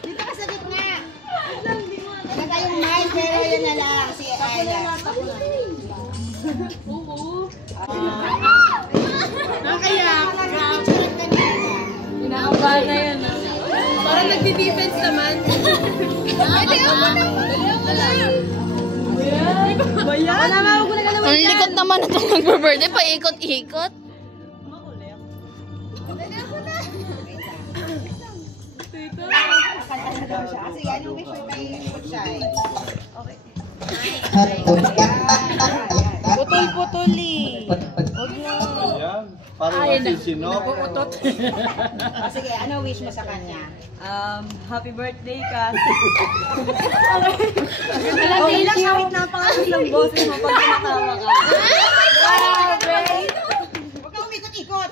Dito ka sa gitna. Wala tayong mic, pero yun na lang. Si Ayla. Nakayak. Inaamba na yan. Parang nagdi-defense naman. Dali ako na. Bayan. Ang likot naman na itong mag-birthday. Paikot-ikot. Kasi anong wish mo tayo ikot siya eh. Okay. Putol-putuli. Huwag na. Ayan. Parang masisinok. Sige, ano wish mo sa kanya? Happy birthday, Cass. Okay lang, kahit napakalas ng boses mo pag tumatawa ka. Grabe! Huwag ka umikot-ikot!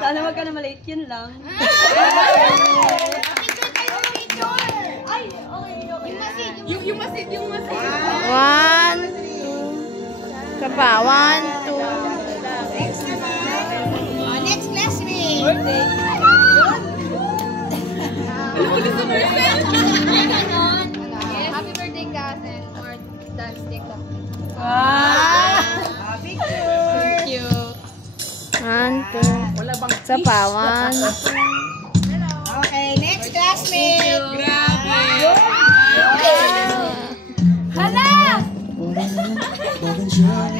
Sana wag ka na maliit, yun lang. Ay, okay. Yung masid. One, two. Isa pa. 1, 2. Next naman. Next classmate. Birthday. Happy birthday, Cass, and more dance TikTok. Picture. Cute. 1, 2. Isa pa. 1, 2. Okay, next classmate. Grabe! Hala! Picture.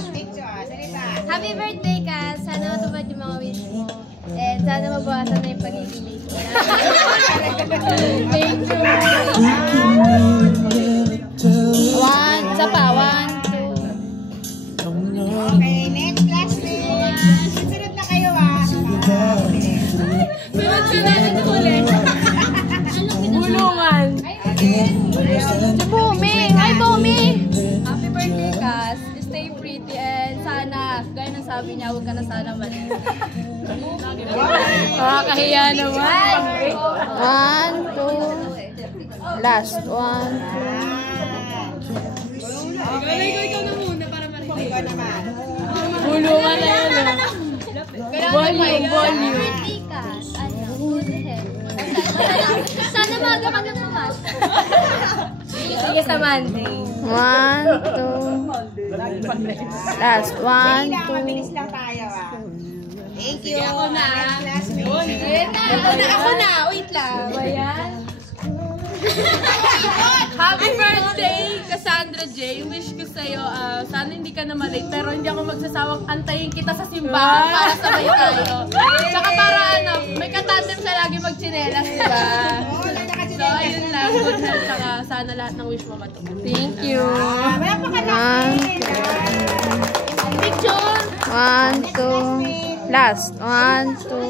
Salita. Happy birthday, Cass. Sana matupad yung mga wish mo. And sana mabawasan na yung pagigilid. Thank you. 1, isa pa. 1, 2. Okay, next classmate. Sunod na kayo ah. Sunod ulit. Bulungan. Si Bumi. Hi, Bumi. Happy birthday, Cass. Stay pretty and sana, gaya ng sabi niya, huwag ka na sana mali. Kahiya naman. 1, 2. Last. 1, 2. Ikaw na muna para marinig. Ikaw naman. Bulungan na yun. Volume. Birthday, Cass. Ano? Who the hell? Sana maaga ka na pumas. Sige sa Monday. 1, 2. Last. 1, Mabilis 2. lang tayo ah. Thank you. Ako na. Next classmate. Ako na. Wait lang. Bayan. Happy birthday, Cassandra J. Wish ko sa'yo, sana hindi ka na malate, pero hindi ako magsasawang antayin kita sa simbahan para sabay tayo. Tsaka para may katandem sa lagi magchinelas, diba? So, ayun lang. Good health, tsaka sana lahat ng wish mo matupad. Thank you. Wala pa ka natin. Picture! 1, 2. Last. 1, 2.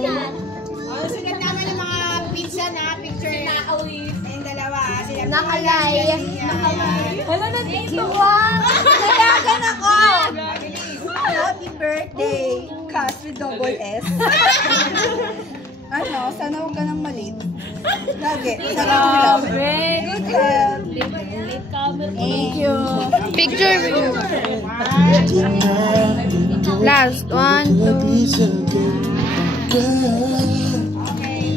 Sulat naman yung mga pizza na picture na yung dalawa. Sila Nakalay. Wala na dito. Nayagan ako! Happy birthday, Cass with double S. Ano, sana huwag ka nang malit. Lagi. Sarap mo lang. Good health. Thank you. Picture. Last. 1, 2.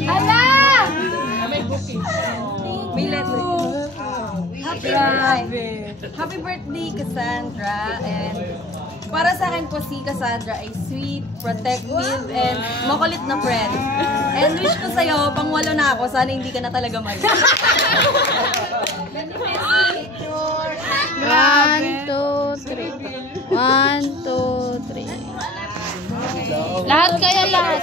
Hala! May letter. Happy birthday, Cassandra. And para sa akin po si Cassandra ay sweet, protective, and makulit na friend. And wish ko sa'yo, pang 8 na ako, sana hindi ka na talaga mag 1, 2, 3. 1, 2, 3. Lahat kaya lahat.